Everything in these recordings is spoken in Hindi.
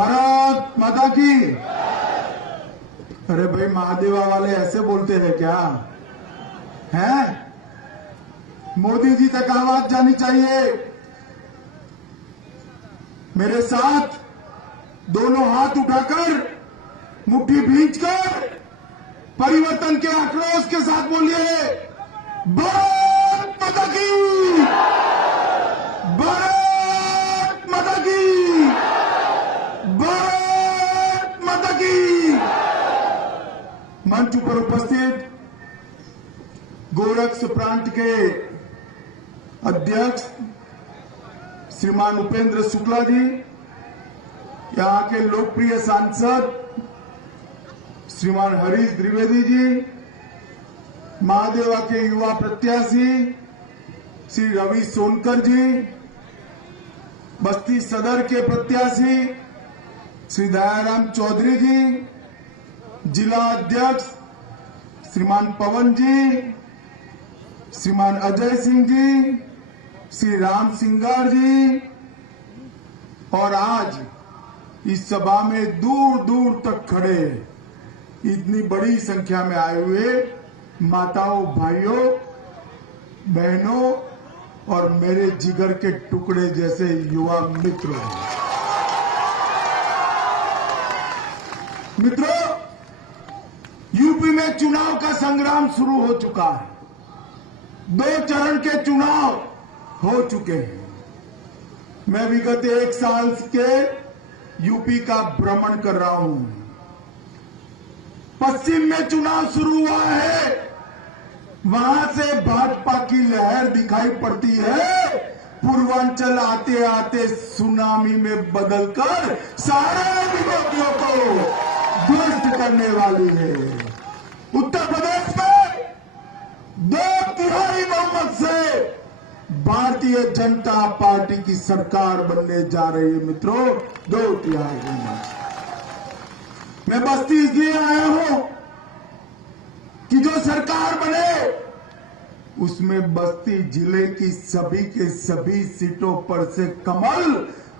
भारत माता की। अरे भाई, महादेवा वाले ऐसे बोलते हैं क्या? हैं? मोदी जी तक आवाज जानी चाहिए। मेरे साथ दोनों हाथ उठाकर, मुट्ठी भींचकर, परिवर्तन के आक्रोश के साथ बोलिए, भारत माता की, भारत माता की, भारत माता की। मंच पर उपस्थित गोरक्ष प्रांत के अध्यक्ष श्रीमान उपेंद्र शुक्ला जी, यहां के लोकप्रिय सांसद श्रीमान हरीश द्विवेदी जी, महादेवा के युवा प्रत्याशी श्री रवि सोनकर जी, बस्ती सदर के प्रत्याशी श्री दयाराम चौधरी जी, जिला अध्यक्ष श्रीमान पवन जी, श्रीमान अजय सिंह जी, श्री राम सिंगार जी, और आज इस सभा में दूर दूर तक खड़े इतनी बड़ी संख्या में आए हुए माताओं, भाइयों, बहनों और मेरे जिगर के टुकड़े जैसे युवा मित्रों, यूपी में चुनाव का संग्राम शुरू हो चुका है। 2 चरण के चुनाव हो चुके हैं। मैं विगत 1 साल के यूपी का भ्रमण कर रहा हूं। पश्चिम में चुनाव शुरू हुआ है, वहां से भाजपा की लहर दिखाई पड़ती है। पूर्वांचल आते आते सुनामी में बदलकर सारे विरोधियों को ध्वस्त करने वाली है। उत्तर प्रदेश में 2/3 बहुमत से भारतीय जनता पार्टी की सरकार बनने जा रही है मित्रों। 2/3 बहुमत। मैं बस्ती इसलिए आया हूं कि जो सरकार बने उसमें बस्ती जिले की सभी के सभी सीटों पर से कमल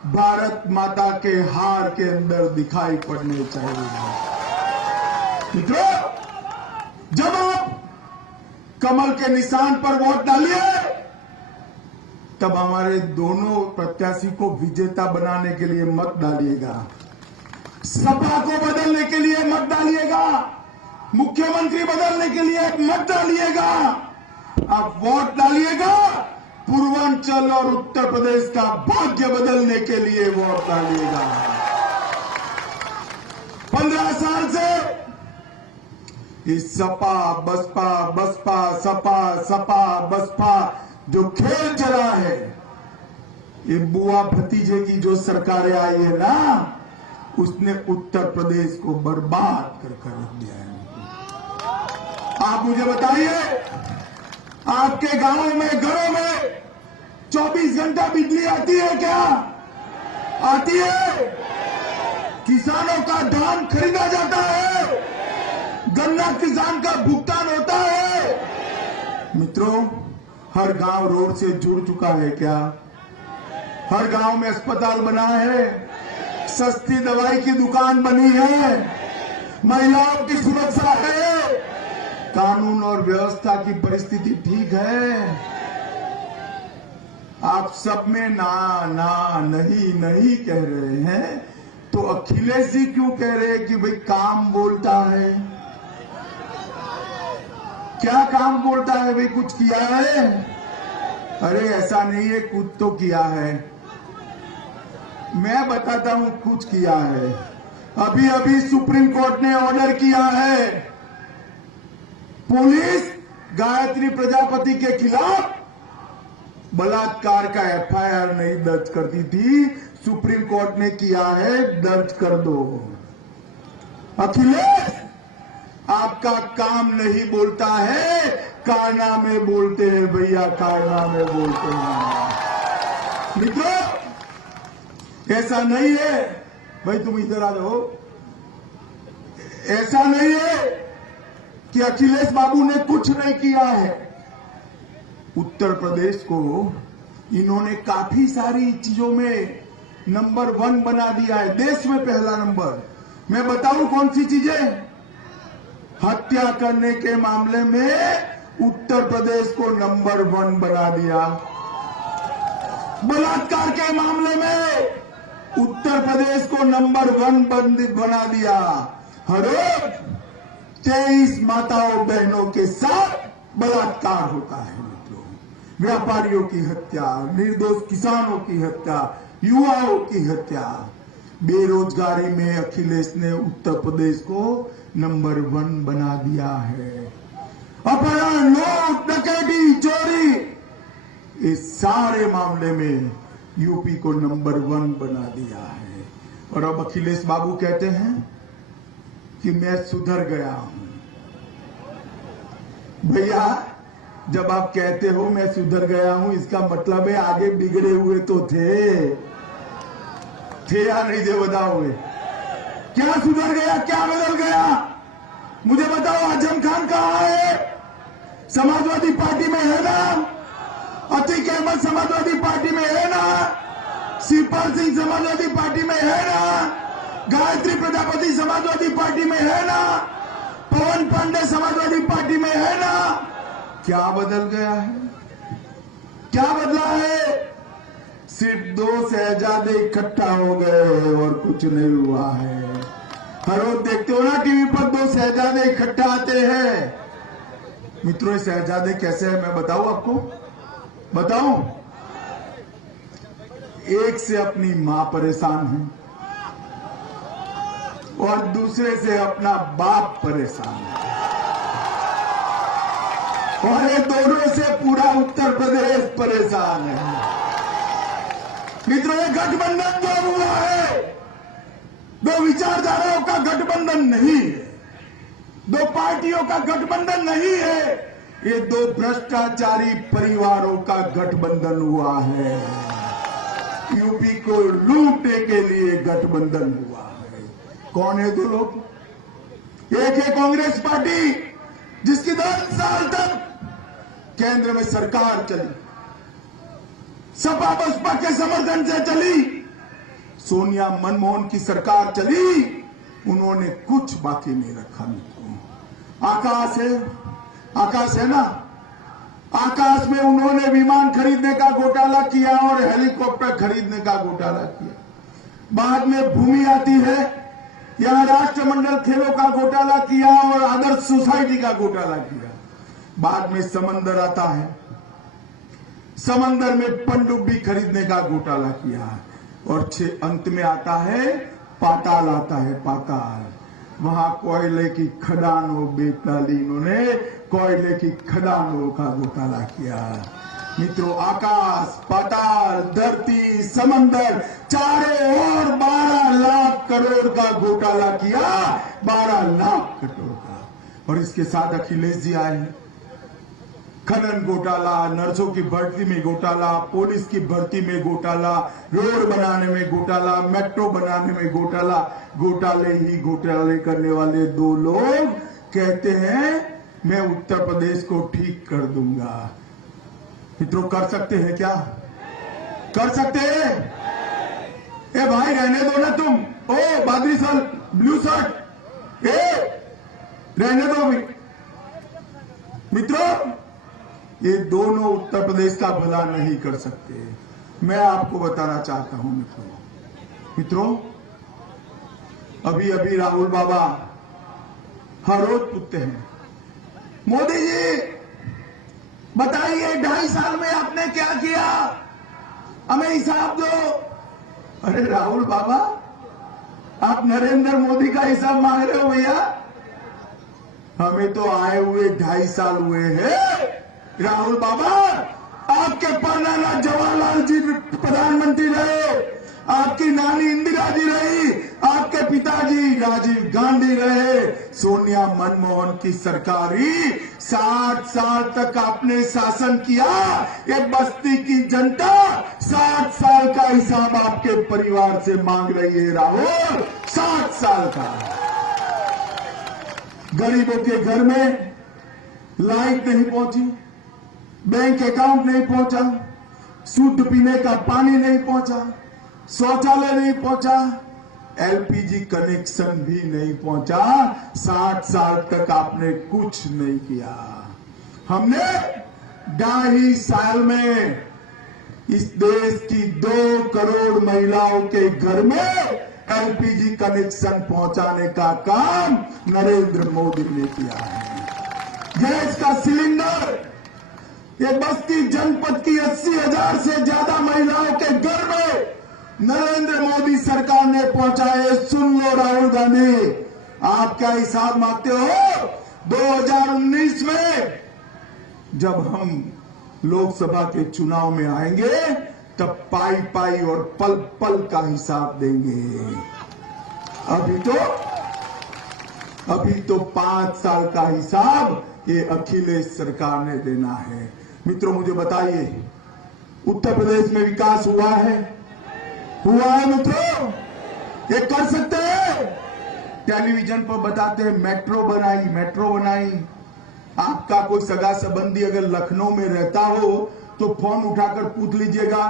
भारत माता के हार के अंदर दिखाई पड़ने चाहिए। मित्रों, जब आप कमल के निशान पर वोट डालिए, तब हमारे दोनों प्रत्याशी को विजेता बनाने के लिए मत डालिएगा। सपा को बदलने के लिए मत डालिएगा, मुख्यमंत्री बदलने के लिए मत डालिएगा। आप वोट डालिएगा पूर्वांचल और उत्तर प्रदेश का भाग्य बदलने के लिए वोट डालिएगा। 15 साल से इस सपा बसपा बसपा सपा सपा बसपा जो खेल चला है, ये बुआ भतीजे की जो सरकारें आई है ना, उसने उत्तर प्रदेश को बर्बाद कर रख दिया है। आप मुझे बताइए, आपके गांवों में, घरों में 24 घंटा बिजली आती है क्या? आती है? किसानों का धान खरीदा जाता है? गन्ना किसान का भुगतान होता है? मित्रों, हर गांव रोड से जुड़ चुका है क्या? हर गांव में अस्पताल बना है, सस्ती दवाई की दुकान बनी है, महिलाओं की सुरक्षा है, कानून और व्यवस्था की परिस्थिति ठीक है। आप सब में ना ना नहीं नहीं कह रहे हैं, तो अखिलेश जी क्यों कह रहे हैं कि भाई काम बोलता है? क्या काम बोलता है भाई? कुछ किया है? अरे ऐसा नहीं है, कुछ तो किया है। मैं बताता हूं कुछ किया है। अभी अभी सुप्रीम कोर्ट ने ऑर्डर किया है, पुलिस गायत्री प्रजापति के खिलाफ बलात्कार का एफआईआर नहीं दर्ज करती थी, सुप्रीम कोर्ट ने किया है, दर्ज कर दो। अखिलेश, आपका काम नहीं बोलता है, कारनामे बोलते हैं भैया, कारनामे बोलते हैं। मित्रों, ऐसा नहीं है भाई, तुम इधर आ जाओ, ऐसा नहीं है कि अखिलेश बाबू ने कुछ नहीं किया है। उत्तर प्रदेश को इन्होंने काफी सारी चीजों में नंबर 1 बना दिया है, देश में पहला नंबर। मैं बताऊं कौन सी चीजें? हत्या करने के मामले में उत्तर प्रदेश को नंबर 1 बना दिया। बलात्कार के मामले में उत्तर प्रदेश को नंबर 1 बना दिया। हर रोज 23 माताओं बहनों के साथ बलात्कार होता है मित्रों। व्यापारियों की हत्या, निर्दोष किसानों की हत्या, युवाओं की हत्या। बेरोजगारी में अखिलेश ने उत्तर प्रदेश को नंबर 1 बना दिया है। अपहरण, लूट, डकैती, चोरी, इस सारे मामले में यूपी को नंबर 1 बना दिया है। और अब अखिलेश बाबू कहते हैं कि मैं सुधर गया हूं। भैया, जब आप कहते हो मैं सुधर गया हूं, इसका मतलब है आगे बिगड़े हुए तो थे या नहीं थे? बताओ क्या सुधर गया, क्या बदल गया? मुझे बताओ। आजम खान कहां है? समाजवादी पार्टी में है ना? अतीक अहमद समाजवादी पार्टी में है ना? शिवपाल सिंह समाजवादी पार्टी में है ना? गायत्री प्रजापति समाजवादी पार्टी में है ना? पवन पांडे समाजवादी पार्टी में है ना? क्या बदल गया है? क्या बदला है? सिर्फ 2 शहजादे इकट्ठा हो गए और कुछ नहीं हुआ है। हर रोज देखते हो ना टीवी पर 2 शहजादे इकट्ठा आते हैं। मित्रों, शहजादे कैसे हैं मैं बताऊं आपको? बताऊं? एक से अपनी मां परेशान है और दूसरे से अपना बाप परेशान है, और ये दोनों से पूरा उत्तर प्रदेश परेशान है। मित्रों, ये गठबंधन जो हुआ है, 2 विचारधाराओं का गठबंधन नहीं है, 2 पार्टियों का गठबंधन नहीं है, ये 2 भ्रष्टाचारी परिवारों का गठबंधन हुआ है। यूपी को लूटने के लिए गठबंधन हुआ है। कौन है 2 लोग? एक है कांग्रेस पार्टी, जिसकी 10 साल तक केंद्र में सरकार चली, सपा बसपा के समर्थन से चली, सोनिया मनमोहन की सरकार चली, उन्होंने कुछ बाकी नहीं रखा मित्रों। आकाश है ना? आकाश में उन्होंने विमान खरीदने का घोटाला किया और हेलीकॉप्टर खरीदने का घोटाला किया। बाद में भूमि आती है, यहां राष्ट्रमंडल खेलों का घोटाला किया और आदर्श सोसाइटी का घोटाला किया। बाद में समंदर आता है, समंदर में पनडुब्बी खरीदने का घोटाला किया और अंत में आता है पाताल, आता है पाताल। वहां कोयले की खदानों बेच डाली इन्होंने, कोयले की खदानों का घोटाला किया। मित्रों, आकाश, पाताल, धरती, समंदर, चारों ओर 12 लाख करोड़ का घोटाला किया, 12 लाख करोड़ का। और इसके साथ अखिलेश जी आए हैं। खनन घोटाला, नर्सों की भर्ती में घोटाला, पुलिस की भर्ती में घोटाला, रोड बनाने में घोटाला, मेट्रो बनाने में घोटाला, घोटाले ही घोटाले करने वाले 2 लोग कहते हैं मैं उत्तर प्रदेश को ठीक कर दूंगा। मित्रों, कर सकते हैं क्या? कर सकते हैं? ए भाई, रहने दो ना तुम। ओ बादरी शर्ट, ब्लू शर्ट, रहने दो अभी। मित्रों, ये दोनों उत्तर प्रदेश का भला नहीं कर सकते। मैं आपको बताना चाहता हूं मित्रों, अभी अभी राहुल बाबा हर रोज पूछते हैं, मोदी जी बताइए 2.5 साल में आपने क्या किया, हमें हिसाब दो। अरे राहुल बाबा, आप नरेंद्र मोदी का हिसाब मांग रहे हो भैया? हमें तो आए हुए 2.5 साल हुए हैं। राहुल बाबा, आपके परनाना जवाहरलाल जी प्रधानमंत्री रहे, आपकी नानी इंदिरा जी रही, आपके पिताजी राजीव गांधी रहे, सोनिया मनमोहन की सरकारी 60 साल तक आपने शासन किया। ये बस्ती की जनता 60 साल का हिसाब आपके परिवार से मांग रही है राहुल, 60 साल का। गरीबों के घर में लाइट नहीं पहुंची, बैंक अकाउंट नहीं पहुंचा, शुद्ध पीने का पानी नहीं पहुंचा, शौचालय नहीं पहुंचा, एलपीजी कनेक्शन भी नहीं पहुंचा। 60 साल तक आपने कुछ नहीं किया। हमने 2.5 साल में इस देश की 2 करोड़ महिलाओं के घर में एलपीजी कनेक्शन पहुंचाने का काम नरेंद्र मोदी ने किया है। गैस का सिलेंडर ये बस्ती जनपद की 80,000 से ज्यादा महिलाओं के घर में नरेंद्र मोदी सरकार ने पहुंचाए। सुन लो राहुल गांधी, आप क्या हिसाब मांगते हो? 2019 में जब हम लोकसभा के चुनाव में आएंगे तब पाई पाई और पल पल का हिसाब देंगे। अभी तो 5 साल का हिसाब ये अखिलेश सरकार ने देना है। मित्रों मुझे बताइए, उत्तर प्रदेश में विकास हुआ है मित्रों? ये कर सकते हैं? टेलीविजन पर बताते हैं मेट्रो बनाई। आपका कोई सगा संबंधी अगर लखनऊ में रहता हो तो फोन उठाकर पूछ लीजिएगा,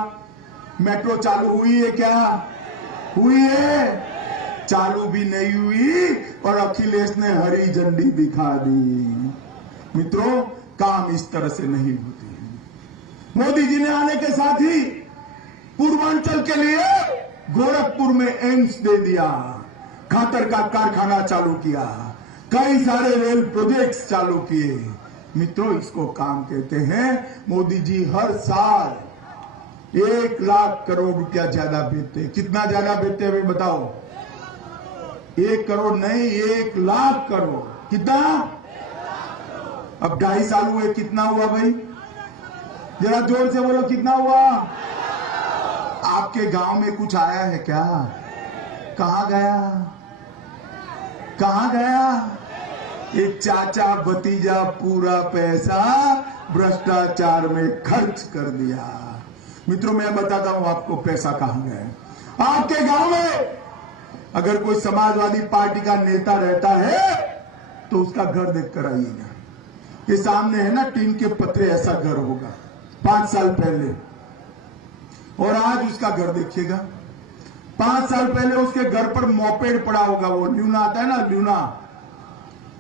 मेट्रो चालू हुई है क्या? हुई है? चालू भी नहीं हुई और अखिलेश ने हरी झंडी दिखा दी। मित्रों, काम इस तरह से नहीं होते हैं। मोदी जी ने आने के साथ ही पूर्वांचल के लिए गोरखपुर में एम्स दे दिया, खातर का कारखाना चालू किया, कई सारे रेल प्रोजेक्ट्स चालू किए। मित्रों, इसको काम कहते हैं। मोदी जी हर साल 1 लाख करोड़ रुपया ज्यादा भेजते। कितना ज्यादा भेजते हैं बताओ? 1 करोड़ नहीं, 1 लाख करोड़। कितना? अब 2.5 साल हुए, कितना हुआ भाई? जरा जोर से बोलो, कितना हुआ? आपके गांव में कुछ आया है क्या? कहां गया? एक चाचा भतीजा पूरा पैसा भ्रष्टाचार में खर्च कर दिया। मित्रों, मैं बताता हूं आपको पैसा कहां गया। आपके गांव में अगर कोई समाजवादी पार्टी का नेता रहता है तो उसका घर देख कर आइएगा। ये सामने है ना, टीन के पतरे, ऐसा घर होगा 5 साल पहले, और आज उसका घर देखिएगा। 5 साल पहले उसके घर पर मोपेड पड़ा होगा, वो ल्यूना आता है ना, ल्यूना।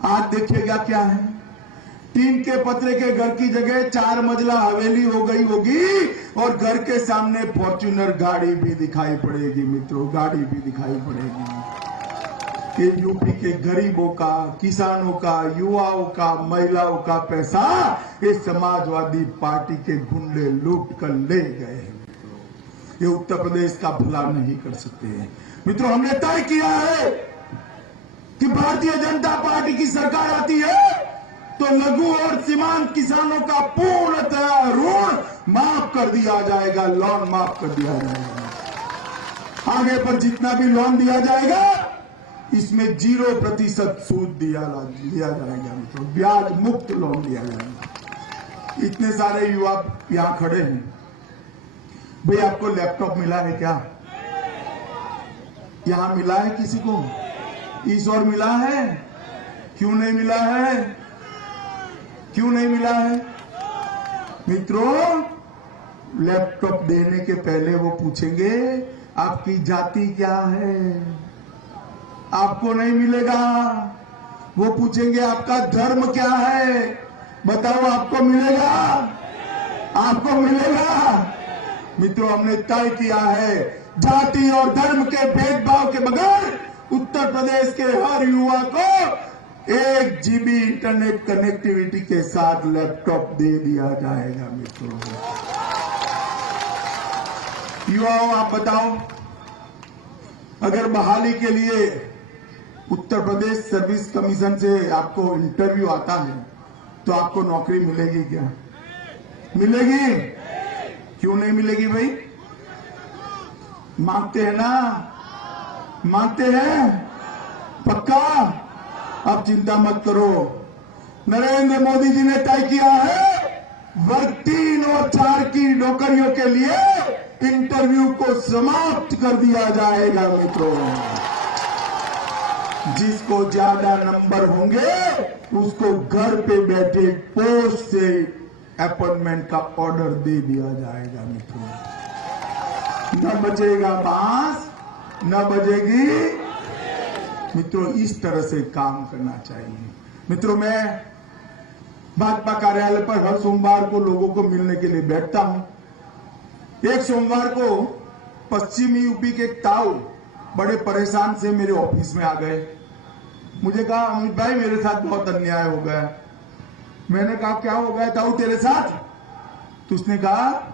आज देखिएगा क्या है, टीन के पतरे के घर की जगह 4 मंजिला हवेली हो गई होगी और घर के सामने फॉर्च्यूनर गाड़ी भी दिखाई पड़ेगी। मित्रों, गाड़ी भी दिखाई पड़ेगी। ये यूपी के गरीबों का, किसानों का, युवाओं का, महिलाओं का पैसा ये समाजवादी पार्टी के गुंडे लूट कर ले गए हैं। ये उत्तर प्रदेश का भला नहीं कर सकते हैं। मित्रों, हमने तय किया है कि भारतीय जनता पार्टी की सरकार आती है तो लघु और सीमांत किसानों का पूर्णतः ऋण माफ कर दिया जाएगा, लोन माफ कर दिया जाएगा। आगे पर जितना भी लोन दिया जाएगा इसमें 0% सूद दिया जाएगा। मित्रों, ब्याज मुक्त लोन दिया जाएगा। इतने सारे युवा यहां खड़े हैं, भाई आपको लैपटॉप मिला है क्या? यहां मिला है किसी को? इस और मिला है? क्यों नहीं मिला है? क्यों नहीं मिला है? मित्रों, लैपटॉप देने के पहले वो पूछेंगे आपकी जाति क्या है। आपको नहीं मिलेगा। वो पूछेंगे आपका धर्म क्या है, बताओ आपको मिलेगा? आपको मिलेगा? मित्रों, हमने तय किया है जाति और धर्म के भेदभाव के बगैर उत्तर प्रदेश के हर युवा को 1 GB इंटरनेट कनेक्टिविटी के साथ लैपटॉप दे दिया जाएगा। मित्रों, युवाओं आप बताओ, अगर बहाली के लिए उत्तर प्रदेश सर्विस कमीशन से आपको इंटरव्यू आता है तो आपको नौकरी मिलेगी क्या? मिलेगी? क्यों नहीं मिलेगी भाई? मांगते हैं ना? मांगते हैं? पक्का? अब चिंता मत करो, नरेंद्र मोदी जी ने तय किया है वर्ग 3 और 4 की नौकरियों के लिए इंटरव्यू को समाप्त कर दिया जाएगा। मित्रों, जिसको ज्यादा नंबर होंगे उसको घर पे बैठे पोस्ट से अपॉइंटमेंट का ऑर्डर दे दिया जाएगा। मित्रों, न बजेगा बांस, न बजेगी। मित्रों, इस तरह से काम करना चाहिए। मित्रों, मैं भाजपा कार्यालय पर हर सोमवार को लोगों को मिलने के लिए बैठता हूं। एक सोमवार को पश्चिमी यूपी के ताऊ बड़े परेशान से मेरे ऑफिस में आ गए। मुझे कहा, अमित भाई मेरे साथ बहुत अन्याय हो गया। मैंने कहा, क्या हो गया ताऊ तेरे साथ? तो उसने कहा,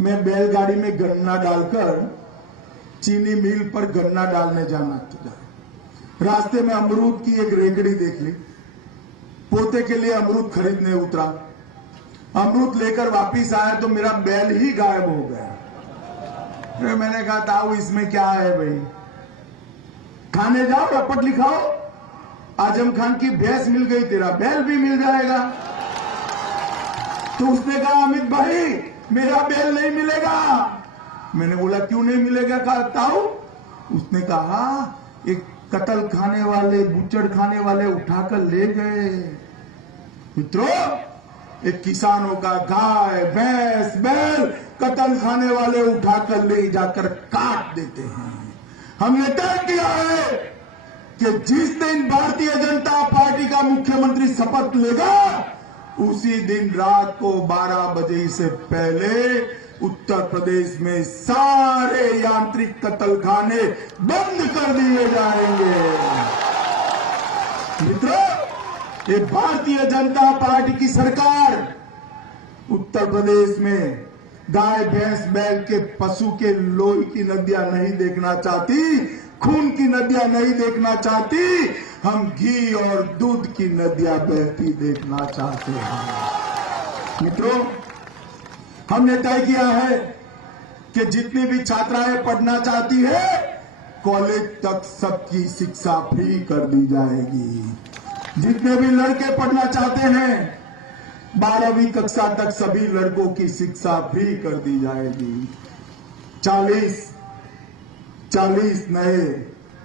मैं बैलगाड़ी में गन्ना डालकर चीनी मिल पर गन्ना डालने जाना था। रास्ते में अमरूद की एक रेगड़ी देख ली, पोते के लिए अमरूद खरीदने उतरा। अमरूद लेकर वापिस आया तो मेरा बैल ही गायब हो गया। फिर मैंने कहा, ताऊ इसमें क्या है भाई, खाने जाओ रपट लिखाओ, आजम खान की भैंस मिल गई, तेरा बैल भी मिल जाएगा। तो उसने कहा, अमित भाई मेरा बैल नहीं मिलेगा। मैंने बोला, क्यों नहीं मिलेगा? कहा ताऊ, उसने कहा एक कतल खाने वाले, बुचड़ खाने वाले उठाकर ले गए। मित्रों, एक किसानों का गाय, भैंस, बैल कतल खाने वाले उठाकर ले जाकर काट देते हैं। हमने तय किया है कि जिस दिन भारतीय जनता पार्टी का मुख्यमंत्री शपथ लेगा, उसी दिन रात को 12 बजे से पहले उत्तर प्रदेश में सारे यांत्रिक कत्लखाने बंद कर दिए जाएंगे। मित्रों, ये भारतीय जनता पार्टी की सरकार उत्तर प्रदेश में गाय, भैंस, बैल के पशु के लोही की नदियां नहीं देखना चाहती, खून की नदियां नहीं देखना चाहती। हम घी और दूध की नदियां बहती देखना चाहते हैं। मित्रों, हमने तय किया है कि जितनी भी छात्राएं पढ़ना चाहती है, कॉलेज तक सबकी शिक्षा फ्री कर दी जाएगी। जितने भी लड़के पढ़ना चाहते हैं, 12वीं कक्षा तक सभी लड़कों की शिक्षा फ्री कर दी जाएगी। 40 नए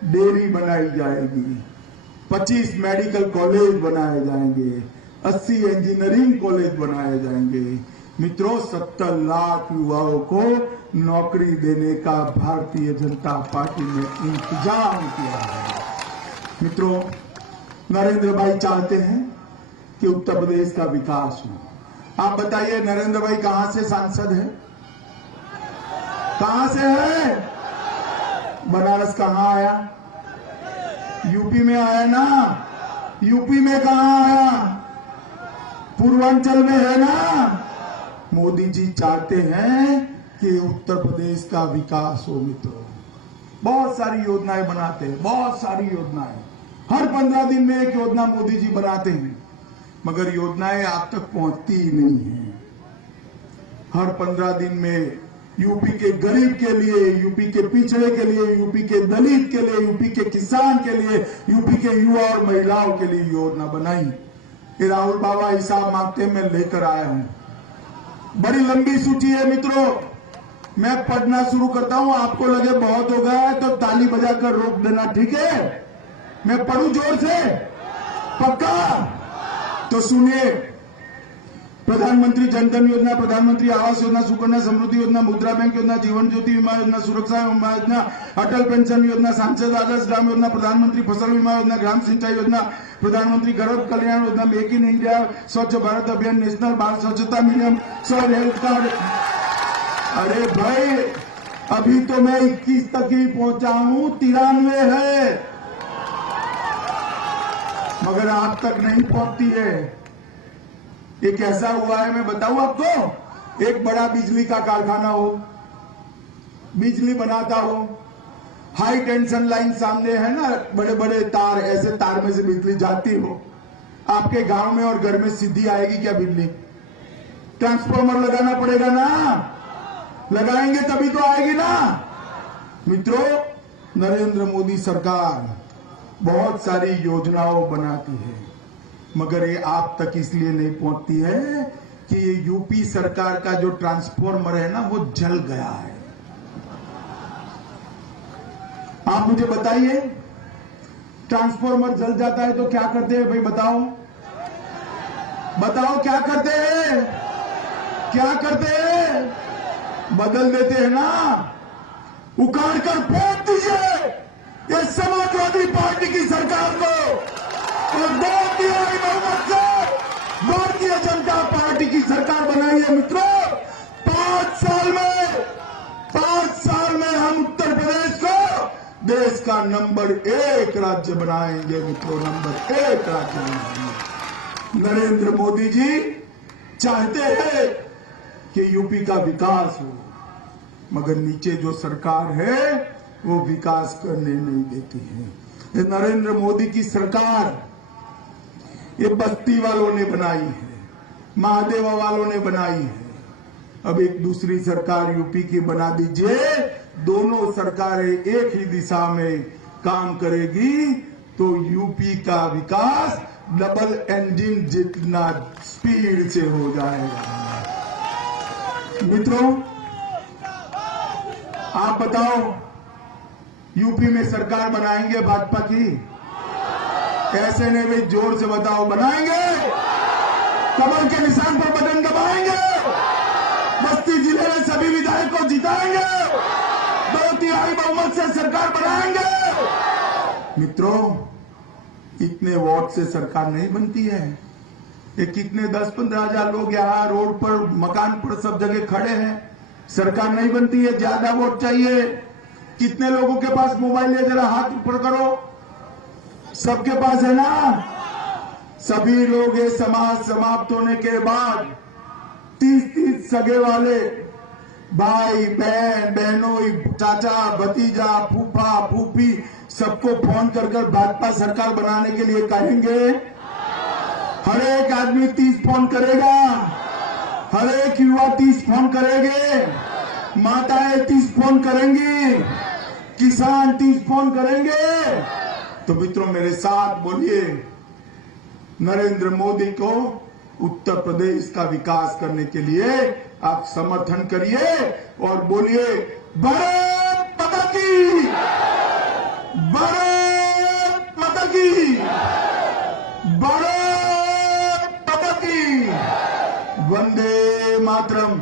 डेयरी बनाई जाएगी, 25 मेडिकल कॉलेज बनाए जाएंगे, 80 इंजीनियरिंग कॉलेज बनाए जाएंगे। मित्रों, 70 लाख युवाओं को नौकरी देने का भारतीय जनता पार्टी ने इंतजाम किया है। मित्रों, नरेंद्र भाई चाहते हैं कि उत्तर प्रदेश का विकास हो। आप बताइए, नरेंद्र भाई कहां से सांसद है? कहां से है? बनारस कहां आया? यूपी में आया ना। यूपी में कहां आया? पूर्वांचल में है ना। मोदी जी चाहते हैं कि उत्तर प्रदेश का विकास हो। मित्रों, बहुत सारी योजनाएं बनाते हैं, बहुत सारी योजनाएं। हर 15 दिन में एक योजना मोदी जी बनाते हैं, मगर योजनाएं आप तक पहुंचती ही नहीं है। हर 15 दिन में यूपी के गरीब के लिए, यूपी के पिछड़े के लिए, यूपी के दलित के लिए, यूपी के किसान के लिए, यूपी के युवा और महिलाओं के लिए योजना बनाई। ये राहुल बाबा हिसाब मांगते मैं लेकर आया हूं। बड़ी लंबी सूची है मित्रों। मैं पढ़ना शुरू करता हूं, आपको लगे बहुत हो गया है तो ताली बजाकर रोक देना, ठीक है? मैं पढ़ूं जोर से? पक्का? तो सुनिए, प्रधानमंत्री जनधन योजना, प्रधानमंत्री आवास योजना, सुकन्या समृद्धि योजना, मुद्रा बैंक योजना, जीवन ज्योति बीमा योजना, सुरक्षा बीमा योजना, अटल पेंशन योजना, सांसद आदर्श ग्राम योजना, प्रधानमंत्री फसल बीमा योजना, ग्राम सिंचाई योजना, प्रधानमंत्री गरीब Kalyan Yojana, make in India, स्वच्छ भारत अभियान, नेशनल बाल स्वच्छता मिशन, सौर हेल्थ कार्ड। अरे भाई, अभी तो मैं 21 तक ही पहुंचा हूं, 93 है, मगर आप तक नहीं पहुंचती है। एक ऐसा हुआ है, मैं बताऊं आपको, एक बड़ा बिजली का कारखाना हो, बिजली बनाता हो, हाई टेंशन लाइन सामने है ना, बड़े बड़े तार, ऐसे तार में से बिजली जाती हो, आपके गांव में और घर में सीधी आएगी क्या बिजली? ट्रांसफार्मर लगाना पड़ेगा ना, लगाएंगे तभी तो आएगी ना। मित्रों, नरेंद्र मोदी सरकार बहुत सारी योजनाओं बनाती है, मगर ये आप तक इसलिए नहीं पहुंचती है कि ये यूपी सरकार का जो ट्रांसफार्मर है ना, वो जल गया है। आप मुझे बताइए, ट्रांसफार्मर जल जाता है तो क्या करते हैं भाई? बताओ बताओ, क्या करते हैं? क्या करते हैं? बदल देते हैं ना, उखाड़ कर फेंक दीजिए ये समाजवादी पार्टी की सरकार को और 2 तिहाई बहुमत से भारतीय जनता पार्टी की सरकार बनाइए मित्रों। 5 साल में हम उत्तर प्रदेश को देश का नंबर 1 राज्य बनाएंगे मित्रों, नंबर 1 राज्य बनाएंगे। नरेंद्र मोदी जी चाहते हैं कि यूपी का विकास हो, मगर नीचे जो सरकार है वो विकास करने नहीं देती है। ये नरेंद्र मोदी की सरकार ये बस्ती वालों ने बनाई है, महादेवा वालों ने बनाई है। अब एक दूसरी सरकार यूपी की बना दीजिए, दोनों सरकारें एक ही दिशा में काम करेगी तो यूपी का विकास डबल इंजन जितना स्पीड से हो जाएगा। मित्रों, आप बताओ, यूपी में सरकार बनाएंगे भाजपा की? कैसे नहीं भाई, जोर से बताओ, बनाएंगे? कमल के निशान पर बटन दबाएंगे? बस्ती जिले में सभी विधायक को जिताएंगे? 2 तिहाई बहुमत से सरकार बनाएंगे? मित्रों, इतने वोट से सरकार नहीं बनती है। ये कितने 10-15 हजार लोग यहाँ रोड पर, मकान पर, सब जगह खड़े हैं, सरकार नहीं बनती है। ज्यादा वोट चाहिए। कितने लोगों के पास मोबाइल है, जरा हाथ ऊपर करो। सबके पास है ना? सभी लोग ये समाज समाप्त होने के बाद 30-30 सगे वाले भाई बहन, बहनों, चाचा भतीजा, फूफा फूफी सबको फोन कर भाजपा सरकार बनाने के लिए कहेंगे। हर एक आदमी 30 फोन करेगा, हर एक युवा 30 फोन करेंगे, माताएं 30 फोन करेंगी, किसान 30 फोन करेंगे। तो मित्रों मेरे साथ बोलिए, नरेंद्र मोदी को उत्तर प्रदेश का विकास करने के लिए आप समर्थन करिए और बोलिए भारत माता की, भारत माता की, भारत माता की, वंदे मातरम।